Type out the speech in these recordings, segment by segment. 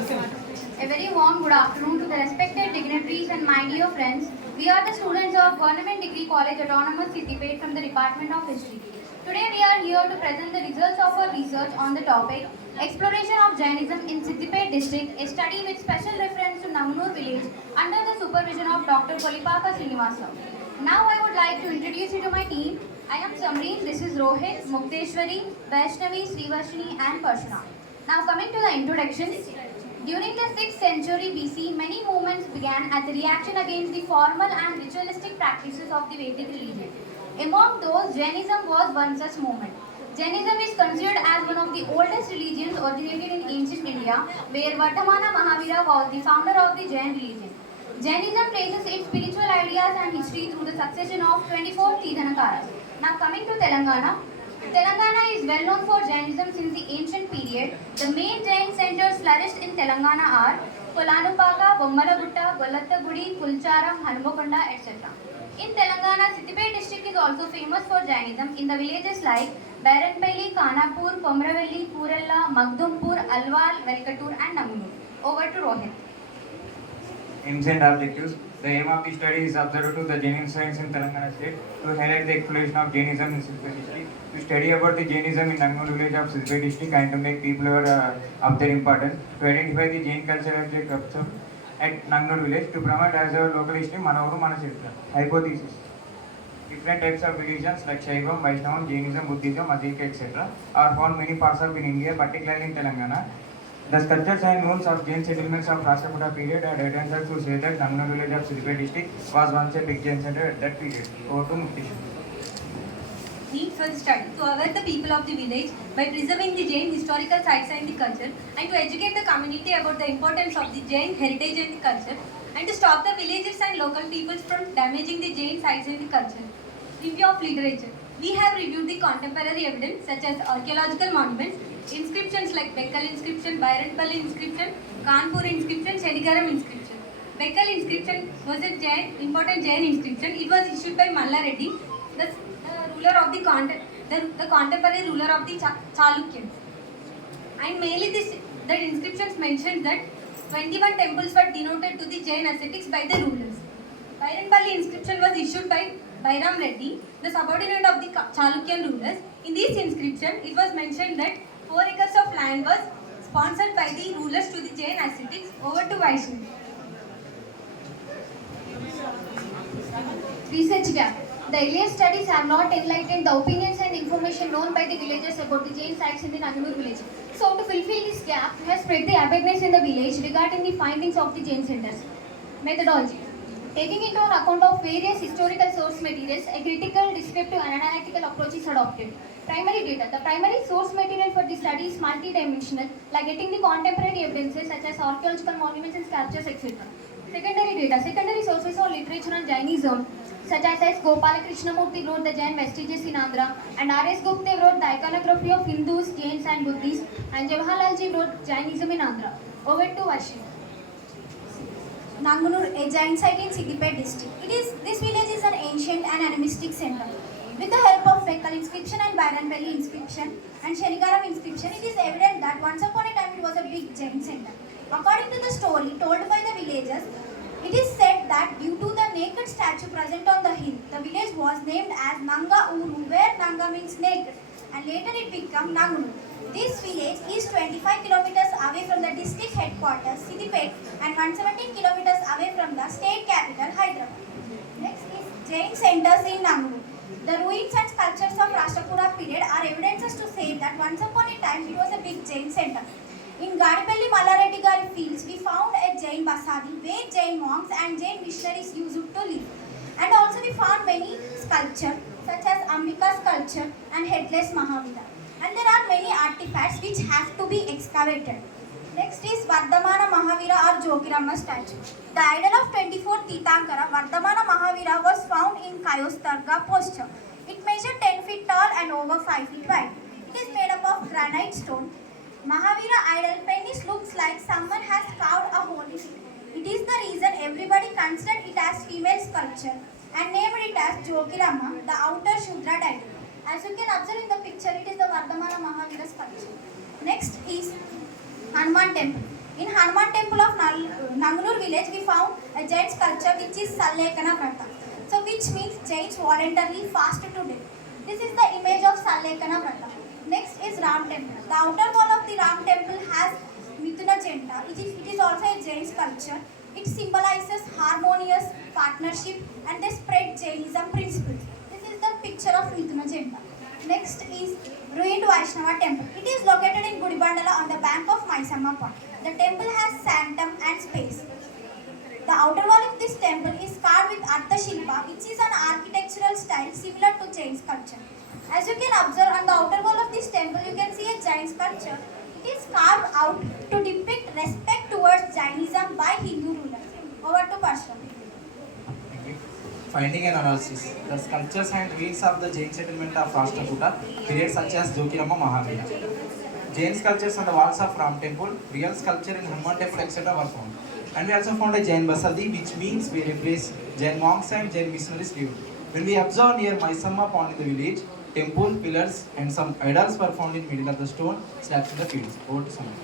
A very warm good afternoon to the respected dignitaries and my dear friends. We are the students of Government Degree College Autonomous Siddipet from the Department of History. Today we are here to present the results of our research on the topic Exploration of Jainism in Siddipet district, a study with special reference to Nangnur village under the supervision of Dr. Kolipaka Srinivasa. Now I would like to introduce you to my team. I am Samreen, this is Rohit, Mukteshwari, Vaishnavi, Srivarshini and Parshuna. Now coming to the introduction. During the 6th century BC, many movements began as a reaction against the formal and ritualistic practices of the Vedic religion. Among those, Jainism was one such movement. Jainism is considered as one of the oldest religions originated in ancient India, where Vardhamana Mahavira was the founder of the Jain religion. Jainism traces its spiritual ideas and history through the succession of 24 Tirthanakaras. Now coming to Telangana. Telangana is well known for Jainism since the ancient period. The main Jain centers flourished in Telangana are Kolanupaka, Bommalagutta, Golattagudi, Kulcharam, Hanmakonda, etc. In Telangana, Siddipet district is also famous for Jainism in the villages like Bairanpalli, Kanapur, Komravelli, Kurella, Magdumpur, Alwal, Velkatur and Nangnur. Over to Rohit. Aims and objectives. The aim of the study is observed to the Jain science in Telangana state to highlight the exploration of Jainism in Siddipet district, to study about the Jainism in Nangnur village of Siddipet district and to make people aware of their importance, to identify the Jain culture as a culture at Nangnur village, to promote as a local history Manavuru Manachitra. Hypothesis. Different types of religions like Shaivam, Vaishnavam, Jainism, Buddhism, Advaita, etc. are found many parts of in India, particularly in Telangana. The sculptures and rules of Jain settlements of Rashtrakuta period are evidence to say that Nangnur village of Siddipet district was once a big Jain center at that period. Over to Muktesh. Need for the study to aware the people of the village by preserving the Jain historical sites and the culture, and to educate the community about the importance of the Jain heritage and the culture, and to stop the villagers and local peoples from damaging the Jain sites and the culture. Review of literature. We have reviewed the contemporary evidence such as archaeological monuments, inscriptions like Bekkal inscription, Bairanpalli inscription, Kanpur inscription, Shenikaram inscription. Bekkal inscription was a important Jain inscription. It was issued by Malla Reddy, the ruler of the contemporary ruler of the Chalukyans. And mainly the inscriptions mentioned that 21 temples were denoted to the Jain ascetics by the rulers. Bairanpalli inscription was issued by Bairam Reddy, the subordinate of the Chalukyan rulers. In this inscription, it was mentioned that 4 acres of land was sponsored by the rulers to the Jain ascetics. Over to Vaishnavi. Research gap. The earlier studies have not enlightened the opinions and information known by the villagers about the Jain sites in the Nangnur village. So, to fulfill this gap, we have spread the awareness in the village regarding the findings of the Jain centers. Methodology. Taking into account of various historical source materials, a critical, descriptive and analytical approach is adopted. Primary data. The primary source material for the study is multidimensional, like getting the contemporary evidences such as archaeological monuments and sculptures, etc. Secondary data. Secondary sources are literature on Jainism, such as S. Gopalakrishnamurthy wrote the Jain vestiges in Andhra, and R.S. Gupte wrote the iconography of Hindus, Jains and Buddhists, and Jawaharlalji wrote Jainism in Andhra. Over to Varshit. Nangnur, a Jain site in Siddipet district. This village is an ancient and animistic center. With the help of Bekkal inscription and Bairanpalli inscription and Shenikaram inscription, it is evident that once upon a time it was a big Jain center. According to the story told by the villagers, it is said that due to the naked statue present on the hill, the village was named as Nanga Uru, where Nanga means naked, and later it became Nangnur. This village is 25 kilometers away from the district headquarters, Siddipet, and 117 kilometers away from the state capital, Hyderabad. Next is Jain centers in Nangnur. The ruins and sculptures of Rashtrakuta period are evidences to say that once upon a time it was a big Jain center. In Gadipalli Mallareddy Gari fields, we found a Jain basadi where Jain monks and Jain missionaries used to live. And also we found many sculptures such as Ambika sculpture and headless Mahavira. And there are many artifacts which have to be excavated. Next is Vardhamana Mahavira or Jogiramma statue. The idol of 24th Tirthankara, Vardhamana Mahavira, was found in Kayostarga posture. It measured 10 feet tall and over 5 feet wide. It is made up of granite stone. Mahavira idol penis looks like someone has carved a hole in it. It is the reason everybody considered it as female sculpture and named it as Jogiramma, the outer Shudra idol. As you can observe in the picture, it is the Vardhamana Mahavira sculpture. Next is Hanuman temple. In Hanuman temple of Nangnur village, we found a Jain sculpture which is Sallekana Vrata. So which means Jains voluntarily fast to death. This is the image of Sallekana Vrata. Next is Ram temple. The outer wall of the Ram temple has Mithuna Jenta. It is also a Jain sculpture. It symbolizes harmonious partnership and they spread Jainism principles. This is the picture of Mithuna Jenta. Next is ruined Vaishnava temple. It is located in Gudibandala on the bank of Maisamma Pond. The temple has sanctum and space. The outer wall of this temple is carved with Artha Shilpa, which is an architectural style similar to Jain sculpture. As you can observe on the outer wall of this temple, you can see a Jain sculpture. It is carved out to depict respect towards Jainism by Hindu rulers. Over to Parshram. Thank you. Finding and analysis. The sculptures and ruins of the Jain settlement of Rashtrakuta, periods such as Jyotirama Mahavira. Jain sculptures on the walls of Ram temple, real sculpture in Hanuman temple, etc. were found. And we also found a Jain Basadi, which means we replace Jain monks and Jain missionaries lived. When we observed near Maisamma pond in the village, temple, pillars and some idols were found in middle of the stone slabs in the fields. Over to Samantha.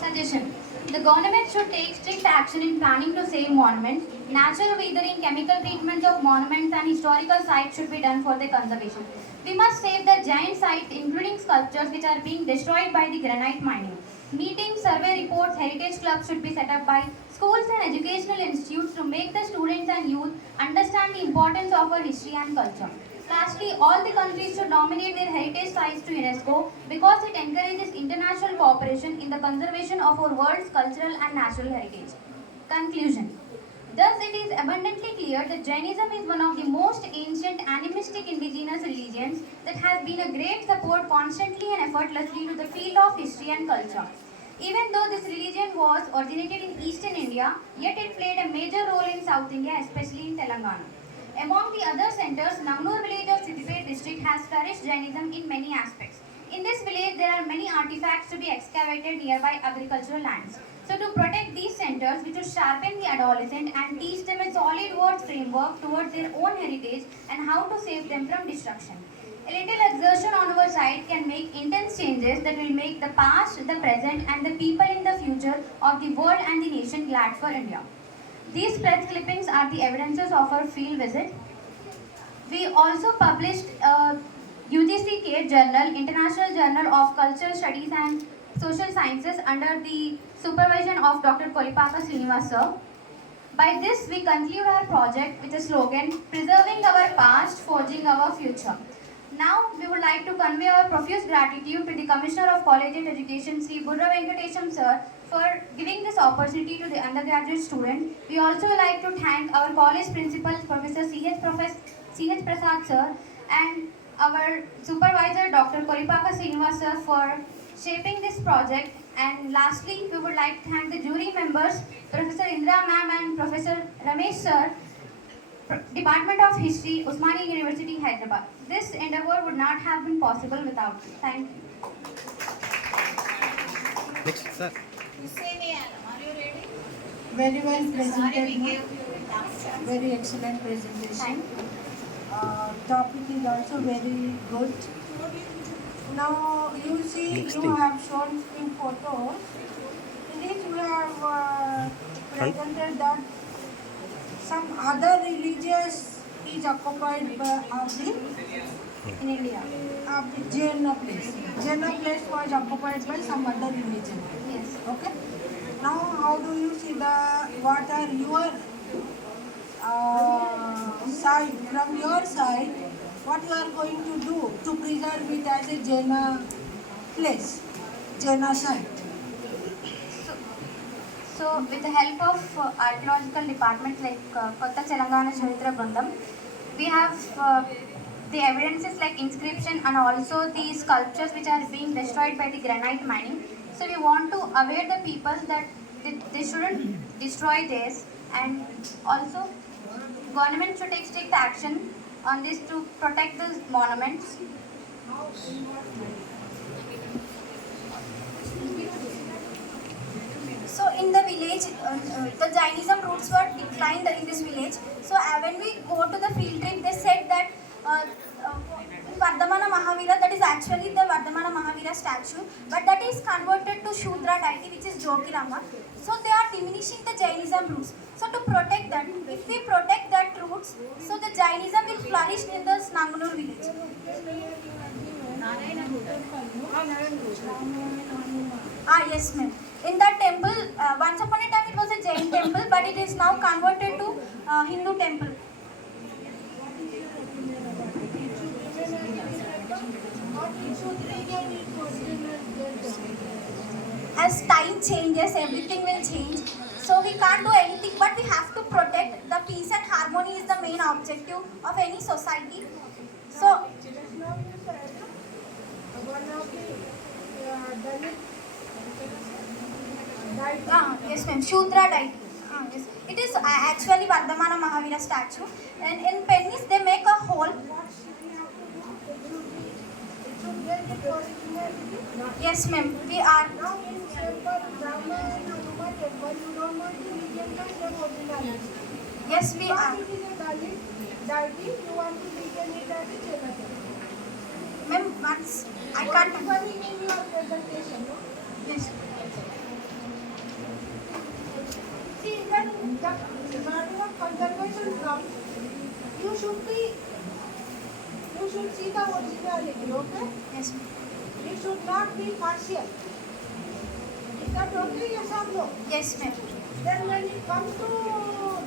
Suggestion. The government should take strict action in planning to save monuments. Natural weathering, chemical treatments of monuments and historical sites should be done for their conservation. We must save the giant sites including sculptures which are being destroyed by the granite mining. Meetings, survey reports, heritage clubs should be set up by schools and educational institutes to make the students and youth understand the importance of our history and culture. Lastly, all the countries should nominate their heritage sites to UNESCO because it encourages international cooperation in the conservation of our world's cultural and natural heritage. Conclusion. Thus, it is abundantly clear that Jainism is one of the most ancient animistic indigenous religions that has been a great support constantly and effortlessly to the field of history and culture. Even though this religion was originated in eastern India, yet it played a major role in South India, especially in Telangana. Among the other centers, Nangnur village of Siddipet district has flourished Jainism in many aspects. In this village, there are many artifacts to be excavated nearby agricultural lands. So to protect these centers, we should sharpen the adolescent and teach them a solid words framework towards their own heritage and how to save them from destruction. A little exertion on our side can make intense changes that will make the past, the present and the people in the future of the world and the nation glad for India. These press clippings are the evidences of our field visit. We also published a UGC-CATE journal, International Journal of Cultural Studies and Social Sciences under the supervision of Dr. Kolipaka Srinivas sir. By this, we conclude our project with a slogan, preserving our past, forging our future. Now, we would like to convey our profuse gratitude to the Commissioner of College and Education, Sri Burra Venkatesham sir, for giving this opportunity to the undergraduate students. We also like to thank our college principal, Professor C.H. Prasad sir, and our supervisor, Dr. Kolipaka Srinivas sir, for shaping this project. And lastly, we would like to thank the jury members, Professor Indra ma'am and Professor Ramesh sir, Department of History, Osmania University, Hyderabad. This endeavor would not have been possible without you. Thank you. Next, sir. Very well presented, ma'am. Very excellent presentation. Topic is also very good. Now you see, you have shown few photos. In it you have presented that some other religious is occupied by In India. Jaina place. Jaina place was occupied by some other religion. Yes. Okay. Now, how do you see what are your side, from your side, what you are going to do to preserve it as a Jaina place, Jaina site? So, with the help of archaeological departments like Kotta Telangana Charitra Brandam, we have the evidences like inscription and also the sculptures which are being destroyed by the granite mining. So we want to aware the people that they shouldn't destroy this, and also government should take strict action on this to protect the monuments. So in the village, the Jainism roots were declined in this village. So when we go to the field trip, they said that Vardhamana Mahavira, that is actually the Vardhamana Mahavira Mahavira statue, but that is converted to Shudra deity, which is Jokirama. So they are diminishing the Jainism roots. So to protect that, if we protect that roots, so the Jainism will flourish in the Nanganur village. Yes, ma'am. In that temple, once upon a time it was a Jain temple, but it is now converted to Hindu temple. As time changes, everything will change. So we can't do anything, but we have to protect. The peace and harmony is the main objective of any society. So, yes, ma'am. Shudra deity. Yes. It is actually Vardhamana Mahavira statue. And in Pennies, they make a hole. Yes, ma'am. We are. Yes, we are. Ma'am, once I can't. Yes. See, when the matter of conservation comes, you should see the originality, okay? Yes, ma'am. You should not be partial. Is that okay, yes or no? Yes, ma'am. Then when it comes to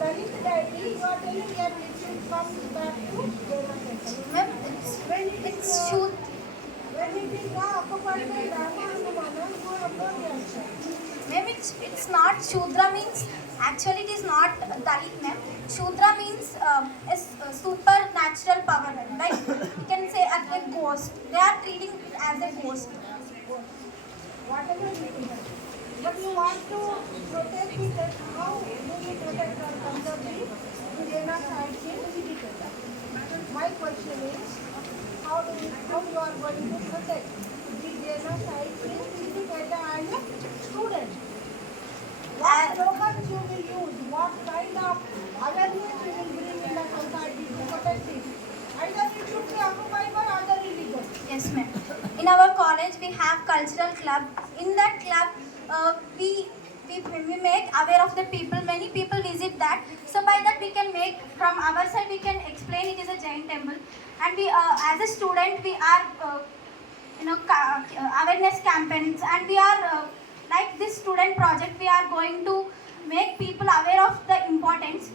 Dalit deity, you are telling that it should come back to Jaina temple. Ma'am, When it's shoot. when it is now occupied by Rama and Manana, you have no reaction. Ma'am, it's not Shudra means, actually it is not Dalit, ma'am. Shudra means a supernatural power, right? You can say as a ghost. They are treating it as a ghost. Whatever it is. But you want to protect it, and how do you protect or conserve the Jaina sites in Siddipeta? My question is, how you are going to protect the Jaina sites in Siddipeta as a student? What slogans you will use? What kind of awareness you will bring in the society to protect it? Either it should be occupied by other religions. Yes, ma'am. In our college, we have cultural club. In that club, we make aware of the people. Many people visit that. So by that we can make, from our side we can explain it is a Jain temple. And we, as a student, we are, awareness campaigns, and we are like this student project. We are going to make people aware of the importance.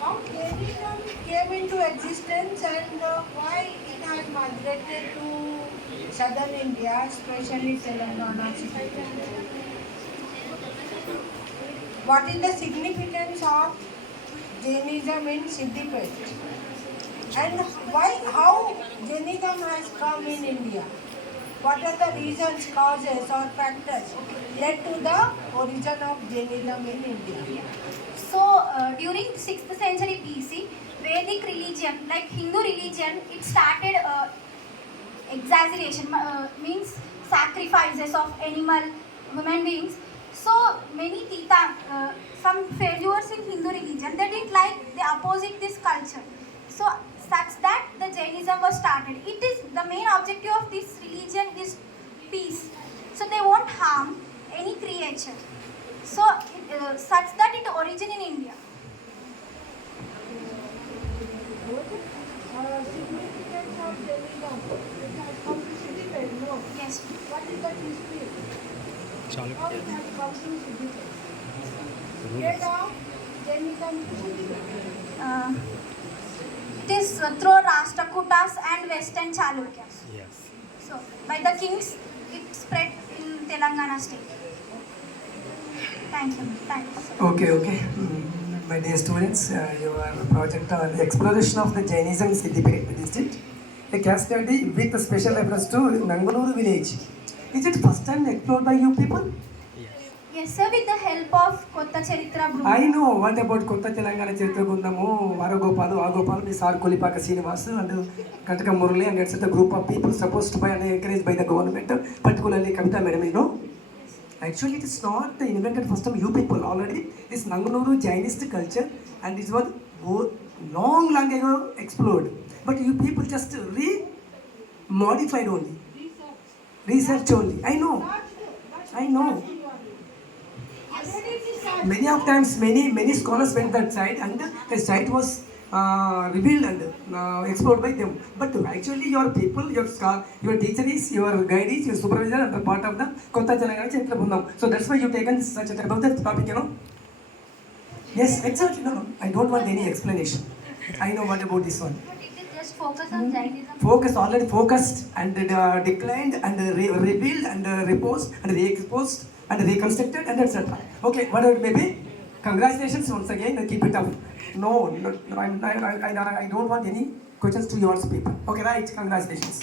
How Jainism came into existence and why it has migrated to southern India, especially Telangana. What is the significance of Jainism in Siddipet? And how Jainism has come in India? What are the reasons, causes or factors led to the origin of Jainism in India? So during 6th century BC, Vedic religion, like Hindu religion, it started exaggeration, means sacrifices of animal, human beings. So many some failures in Hindu religion, they didn't like, they opposite this culture. So such that the Jainism was started. It is the main objective of this religion is peace. So they won't harm any creature. So such that it origin in India. Significance of Jainism, it has come to Siddipet, no? Yes. What is that history? How it has come to Siddipet? Spread of Jainism to Siddipet. It is through Rashtrakutas and Western Chalukyas. Yes. So by the kings, it spread in Telangana state. Thank you. Thanks. Okay. My dear students, your project on exploration of the Jainism in Siddipet district, a case study with a special reference to Nanganuru village. Is it first time explored by you people? Yes, sir, with the help of Kotta Charitra group. I know what about Kotta Telangana Charitra Gundamu, Varagopalu, Agopalu, Ms. R. Kulipaka Srinivas, and Kataka Murali, and etc. group of people supposed to be encouraged by the government, particularly Kavita Madam, you know. Actually, it is not invented first time you people. Already, this Nanganuru Jainist culture and this was long ago explored. But you people just modified only. Research only. I know. Many of times, many scholars went that side, and the site was revealed and explored by them. But actually, your people, your teacher is, your guide is, your supervisor, and the part of the Kota Telangana Chaitra Bundam. So that's why you taken such a type of the topic, you know. Yes, exactly. No, I don't want any explanation. I know what about this one. But it is just focus on Jainism. Focus already focused and declined and revealed and reposed and re-exposed and reconstructed and etc. Okay, whatever it may be, congratulations once again and keep it up. No, I don't want any questions to yours people. Okay, right, congratulations.